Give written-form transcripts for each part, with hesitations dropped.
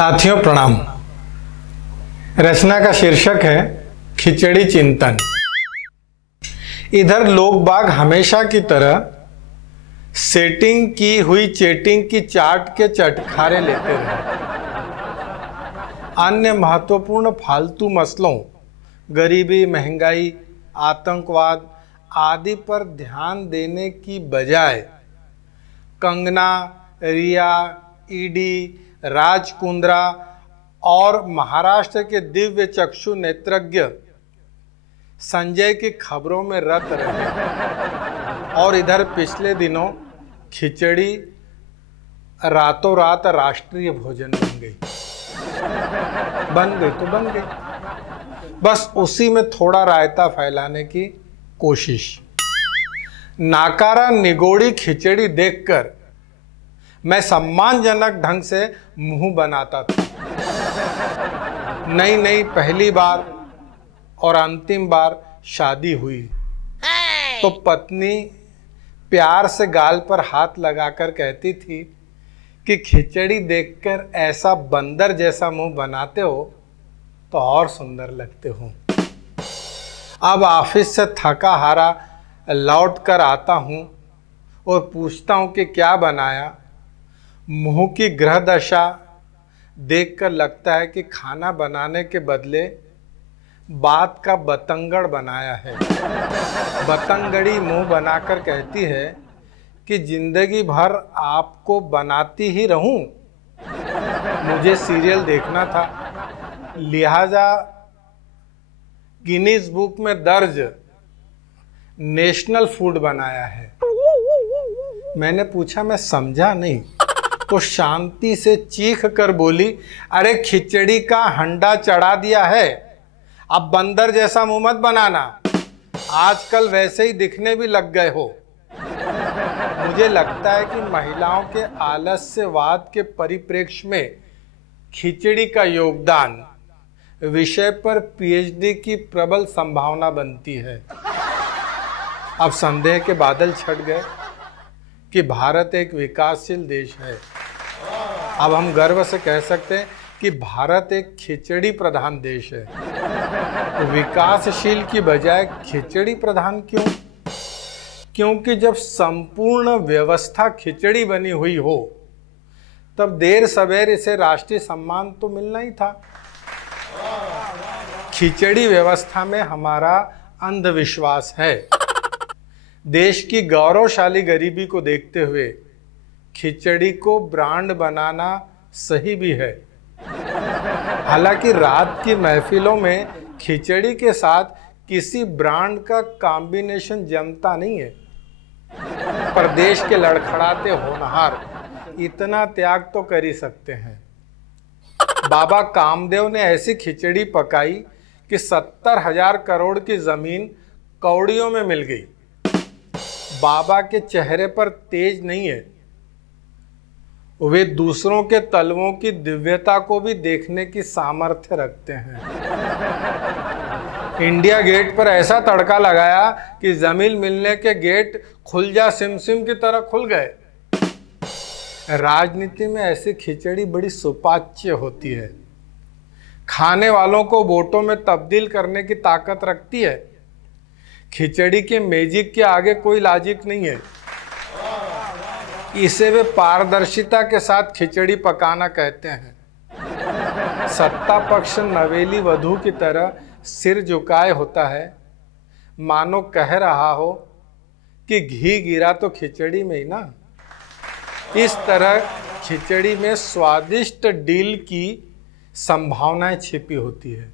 साथियों प्रणाम। रचना का शीर्षक है खिचड़ी चिंतन। इधर लोग बाग हमेशा की तरह सेटिंग की हुई चेटिंग की चाट के चटखारे लेते रहे। अन्य महत्वपूर्ण फालतू मसलों, गरीबी, महंगाई, आतंकवाद आदि पर ध्यान देने की बजाय कंगना, रिया, ईडी, राज कुंद्रा और महाराष्ट्र के दिव्य चक्षु नेत्रज्ञ संजय की खबरों में रत रहे। और इधर पिछले दिनों खिचड़ी रातों रात राष्ट्रीय भोजन बन गई तो बन गई। बस उसी में थोड़ा रायता फैलाने की कोशिश। नाकारा निगोड़ी खिचड़ी देखकर मैं सम्मानजनक ढंग से मुंह बनाता था। नहीं, पहली बार और अंतिम बार शादी हुई तो पत्नी प्यार से गाल पर हाथ लगाकर कहती थी कि खिचड़ी देखकर ऐसा बंदर जैसा मुंह बनाते हो तो और सुंदर लगते हो। अब ऑफिस से थका हारा लौट कर आता हूं और पूछता हूं कि क्या बनाया। मुंह की ग्रह दशा देखकर लगता है कि खाना बनाने के बदले बात का बतंगड़ बनाया है। बतंगड़ी मुंह बनाकर कहती है कि जिंदगी भर आपको बनाती ही रहूं। मुझे सीरियल देखना था, लिहाजा गिनीज बुक में दर्ज नेशनल फूड बनाया है। मैंने पूछा, मैं समझा नहीं। तो शांति से चीख कर बोली, अरे खिचड़ी का हंडा चढ़ा दिया है, अब बंदर जैसा मुंह मत बनाना, आजकल वैसे ही दिखने भी लग गए हो। मुझे लगता है कि महिलाओं के आलस्यवाद के परिप्रेक्ष्य में खिचड़ी का योगदान विषय पर पीएचडी की प्रबल संभावना बनती है। अब संदेह के बादल छट गए कि भारत एक विकासशील देश है। अब हम गर्व से कह सकते हैं कि भारत एक खिचड़ी प्रधान देश है। तो विकासशील की बजाय खिचड़ी प्रधान क्यों? क्योंकि जब संपूर्ण व्यवस्था खिचड़ी बनी हुई हो तब देर सवेर इसे राष्ट्रीय सम्मान तो मिलना ही था। खिचड़ी व्यवस्था में हमारा अंधविश्वास है। देश की गौरवशाली गरीबी को देखते हुए खिचड़ी को ब्रांड बनाना सही भी है। हालांकि रात की महफिलों में खिचड़ी के साथ किसी ब्रांड का कॉम्बिनेशन जमता नहीं है। प्रदेश के लड़खड़ाते होनहार इतना त्याग तो कर ही सकते हैं। बाबा कामदेव ने ऐसी खिचड़ी पकाई कि 70,000 करोड़ की जमीन कौड़ियों में मिल गई। बाबा के चेहरे पर तेज नहीं है, वे दूसरों के तलवों की दिव्यता को भी देखने की सामर्थ्य रखते हैं। इंडिया गेट पर ऐसा तड़का लगाया कि जमीन मिलने के गेट खुल जा सिमसिम की तरह खुल गए। राजनीति में ऐसी खिचड़ी बड़ी सुपाच्य होती है, खाने वालों को वोटों में तब्दील करने की ताकत रखती है। खिचड़ी के मैजिक के आगे कोई लॉजिक नहीं है। इसे वे पारदर्शिता के साथ खिचड़ी पकाना कहते हैं। सत्ता पक्ष नवेली वधू की तरह सिर झुकाए होता है, मानो कह रहा हो कि घी गिरा तो खिचड़ी में ही ना। इस तरह खिचड़ी में स्वादिष्ट डील की संभावनाएं छिपी होती है।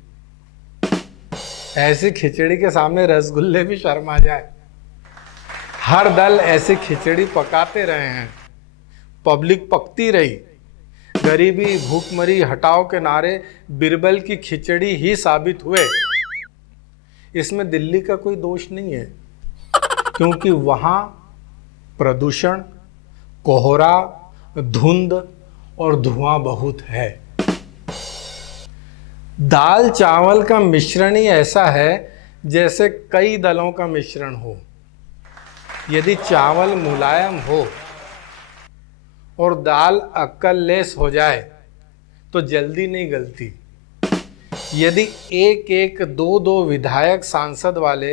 ऐसी खिचड़ी के सामने रसगुल्ले भी शर्मा जाए। हर दल ऐसी खिचड़ी पकाते रहे हैं, पब्लिक पकती रही। गरीबी, भूखमरी हटाओ के नारे बिरबल की खिचड़ी ही साबित हुए। इसमें दिल्ली का कोई दोष नहीं है, क्योंकि वहां प्रदूषण, कोहरा, धुंध और धुआं बहुत है। दाल चावल का मिश्रण ही ऐसा है जैसे कई दलों का मिश्रण हो। यदि चावल मुलायम हो और दाल अक्ललेस हो जाए तो जल्दी नहीं गलती। यदि एक एक दो दो विधायक सांसद वाले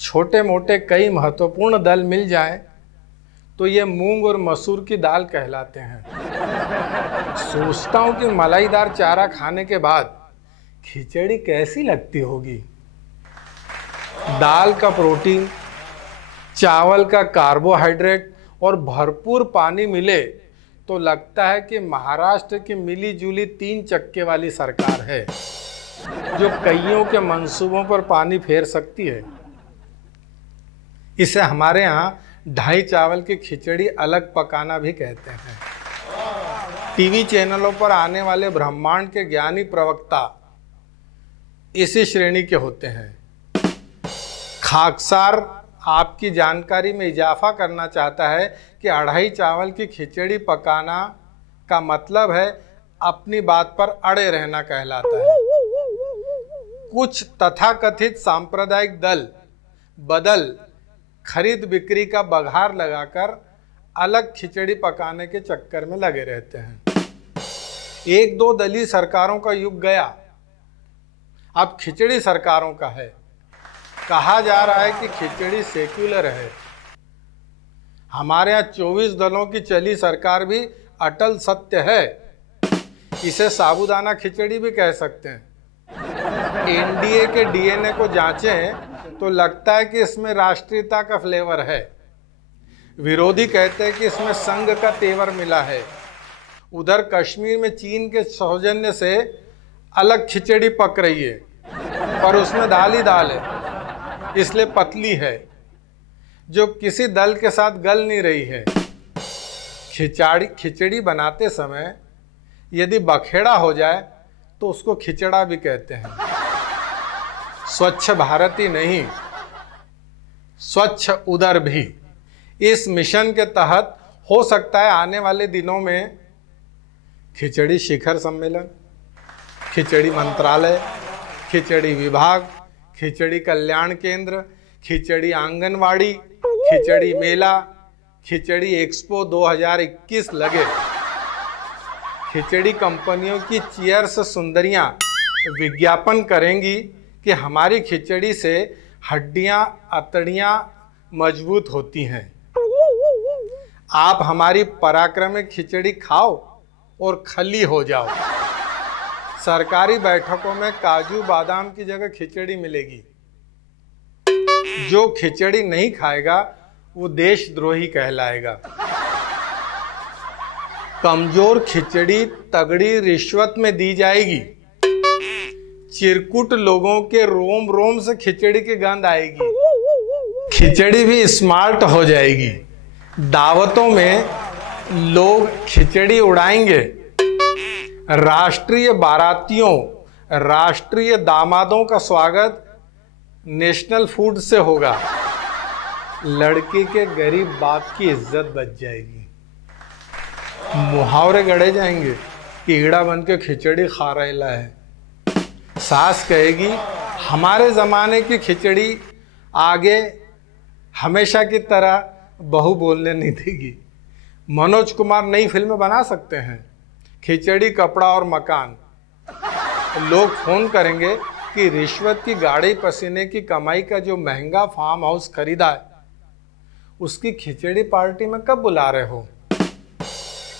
छोटे मोटे कई महत्वपूर्ण दल मिल जाएं तो ये मूंग और मसूर की दाल कहलाते हैं। सोचता हूं कि मलाईदार चारा खाने के बाद खिचड़ी कैसी लगती होगी। दाल का प्रोटीन, चावल का कार्बोहाइड्रेट और भरपूर पानी मिले तो लगता है कि महाराष्ट्र की मिली जुली 3 चक्के वाली सरकार है जो कईयों के मंसूबों पर पानी फेर सकती है। इसे हमारे यहाँ ढाई चावल की खिचड़ी अलग पकाना भी कहते हैं। टीवी चैनलों पर आने वाले ब्रह्मांड के ज्ञानी प्रवक्ता इसी श्रेणी के होते हैं। खाकसार आपकी जानकारी में इजाफा करना चाहता है कि अढ़ाई चावल की खिचड़ी पकाना का मतलब है अपनी बात पर अड़े रहना कहलाता है। कुछ तथाकथित सांप्रदायिक दल बदल खरीद बिक्री का बघार लगाकर अलग खिचड़ी पकाने के चक्कर में लगे रहते हैं। 1-2 दलीय सरकारों का युग गया, अब खिचड़ी सरकारों का है। कहा जा रहा है कि खिचड़ी सेक्युलर है। हमारे यहाँ 24 दलों की चली सरकार भी अटल सत्य है। इसे साबूदाना खिचड़ी भी कह सकते हैं। एनडीए के डीएनए को जांचें तो लगता है कि इसमें राष्ट्रीयता का फ्लेवर है। विरोधी कहते हैं कि इसमें संघ का तेवर मिला है। उधर कश्मीर में चीन के सौजन्य से अलग खिचड़ी पक रही है, पर उसमें दाल ही दाल है, इसलिए पतली है, जो किसी दल के साथ गल नहीं रही है। खिचड़ी बनाते समय यदि बखेड़ा हो जाए तो उसको खिचड़ा भी कहते हैं। स्वच्छ भारत ही नहीं, स्वच्छ उदर भी। इस मिशन के तहत हो सकता है आने वाले दिनों में खिचड़ी शिखर सम्मेलन, खिचड़ी मंत्रालय, खिचड़ी विभाग, खिचड़ी कल्याण केंद्र, खिचड़ी आंगनवाड़ी, खिचड़ी मेला, खिचड़ी एक्सपो 2021 लगे। खिचड़ी कंपनियों की चीयर्स सुंदरियां विज्ञापन करेंगी कि हमारी खिचड़ी से हड्डियां अतड़ियां मजबूत होती हैं। आप हमारी पराक्रमी खिचड़ी खाओ और खली हो जाओ। सरकारी बैठकों में काजू बादाम की जगह खिचड़ी मिलेगी। जो खिचड़ी नहीं खाएगा वो देशद्रोही कहलाएगा। कमजोर खिचड़ी तगड़ी रिश्वत में दी जाएगी। चिरकुट लोगों के रोम रोम से खिचड़ी की गंध आएगी। खिचड़ी भी स्मार्ट हो जाएगी। दावतों में लोग खिचड़ी उड़ाएंगे। राष्ट्रीय बारातियों, राष्ट्रीय दामादों का स्वागत नेशनल फूड से होगा। लड़की के गरीब बाप की इज्जत बच जाएगी। मुहावरे गढ़े जाएंगे कि ईड़ा बन के खिचड़ी खा रहेला है। सास कहेगी हमारे ज़माने की खिचड़ी आगे हमेशा की तरह बहू बोलने नहीं देगी। मनोज कुमार नई फिल्में बना सकते हैं। खिचड़ी, कपड़ा और मकान। लोग फोन करेंगे कि रिश्वत की गाड़ी पसीने की कमाई का जो महंगा फार्म हाउस खरीदा है उसकी खिचड़ी पार्टी में कब बुला रहे हो।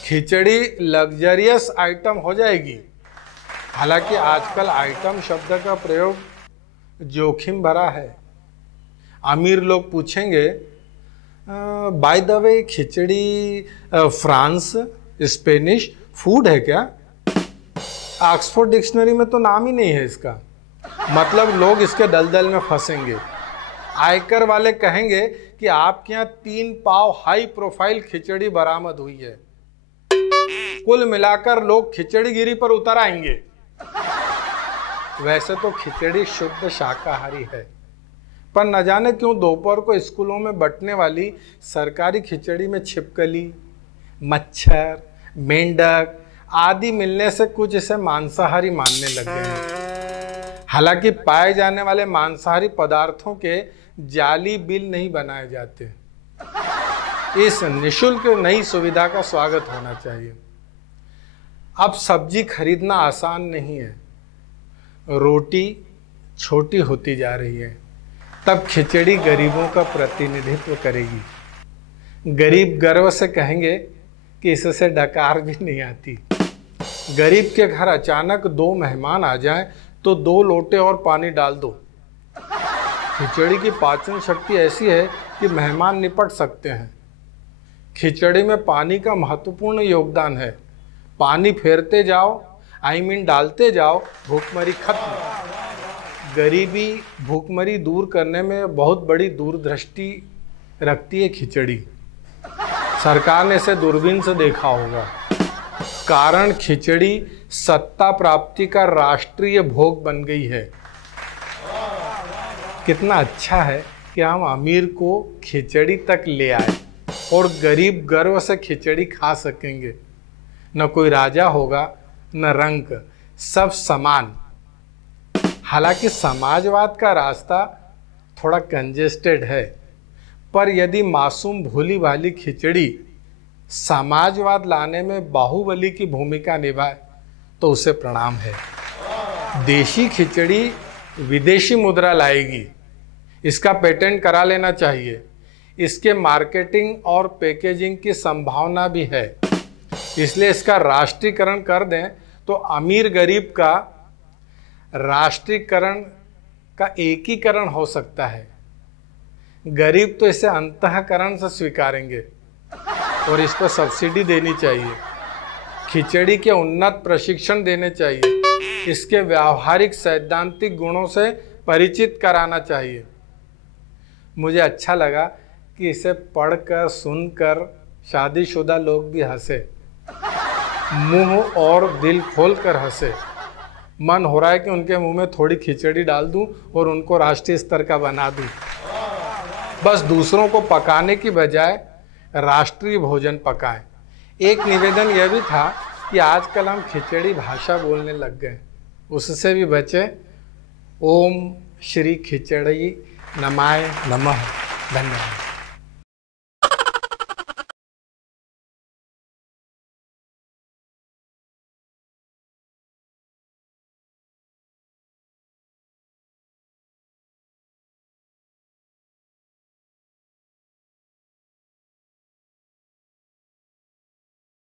खिचड़ी लग्जरियस आइटम हो जाएगी। हालांकि आजकल आइटम शब्द का प्रयोग जोखिम भरा है। अमीर लोग पूछेंगे by the way khichdi France Spanish food है क्या? ऑक्सफोर्ड डिक्शनरी में तो नाम ही नहीं है इसका। मतलब लोग इसके दलदल में फंसेंगे। आयकर वाले कहेंगे कि आपके यहाँ 3 पाव हाई प्रोफाइल खिचड़ी बरामद हुई है। कुल मिलाकर लोग खिचड़ीगिरी पर उतर आएंगे। वैसे तो खिचड़ी शुद्ध शाकाहारी है, पर न जाने क्यों दोपहर को स्कूलों में बंटने वाली सरकारी खिचड़ी में छिपकली, मच्छर, मेंढक आदि मिलने से कुछ इसे मांसाहारी मानने लग गए हैं। हालांकि पाए जाने वाले मांसाहारी पदार्थों के जाली बिल नहीं बनाए जाते। इस निःशुल्क नई सुविधा का स्वागत होना चाहिए। अब सब्जी खरीदना आसान नहीं है, रोटी छोटी होती जा रही है, तब खिचड़ी गरीबों का प्रतिनिधित्व करेगी। गरीब गर्व से कहेंगे कि इससे डकार भी नहीं आती। गरीब के घर अचानक 2 मेहमान आ जाएं तो 2 लोटे और पानी डाल दो। खिचड़ी की पाचन शक्ति ऐसी है कि मेहमान निपट सकते हैं। खिचड़ी में पानी का महत्वपूर्ण योगदान है। पानी फेरते जाओ, डालते जाओ, भूखमरी खत्म। गरीबी भूखमरी दूर करने में बहुत बड़ी दूरदृष्टि रखती है खिचड़ी। सरकार ने इसे दूरबीन से देखा होगा। कारण खिचड़ी सत्ता प्राप्ति का राष्ट्रीय भोग बन गई है। कितना अच्छा है कि हम अमीर को खिचड़ी तक ले आए और गरीब गर्व से खिचड़ी खा सकेंगे। न कोई राजा होगा न रंक, सब समान। हालांकि समाजवाद का रास्ता थोड़ा कंजेस्टेड है, पर यदि मासूम भोली भाली खिचड़ी समाजवाद लाने में बाहुबली की भूमिका निभाए तो उसे प्रणाम है। देशी खिचड़ी विदेशी मुद्रा लाएगी, इसका पेटेंट करा लेना चाहिए। इसके मार्केटिंग और पैकेजिंग की संभावना भी है, इसलिए इसका राष्ट्रीयकरण कर दें तो अमीर गरीब का राष्ट्रीयकरण का एकीकरण हो सकता है। गरीब तो इसे अंतःकरण से स्वीकारेंगे और इस पर सब्सिडी देनी चाहिए। खिचड़ी के उन्नत प्रशिक्षण देने चाहिए। इसके व्यावहारिक सैद्धांतिक गुणों से परिचित कराना चाहिए। मुझे अच्छा लगा कि इसे पढ़कर सुनकर शादीशुदा लोग भी हंसे, मुंह और दिल खोलकर हंसे। मन हो रहा है कि उनके मुंह में थोड़ी खिचड़ी डाल दूं और उनको राष्ट्रीय स्तर का बना दूं। बस दूसरों को पकाने की बजाय राष्ट्रीय भोजन पकाएं। एक निवेदन यह भी था कि आजकल हम खिचड़ी भाषा बोलने लग गए, उससे भी बचें। ओम श्री खिचड़ी नमाय नमः। धन्यवाद।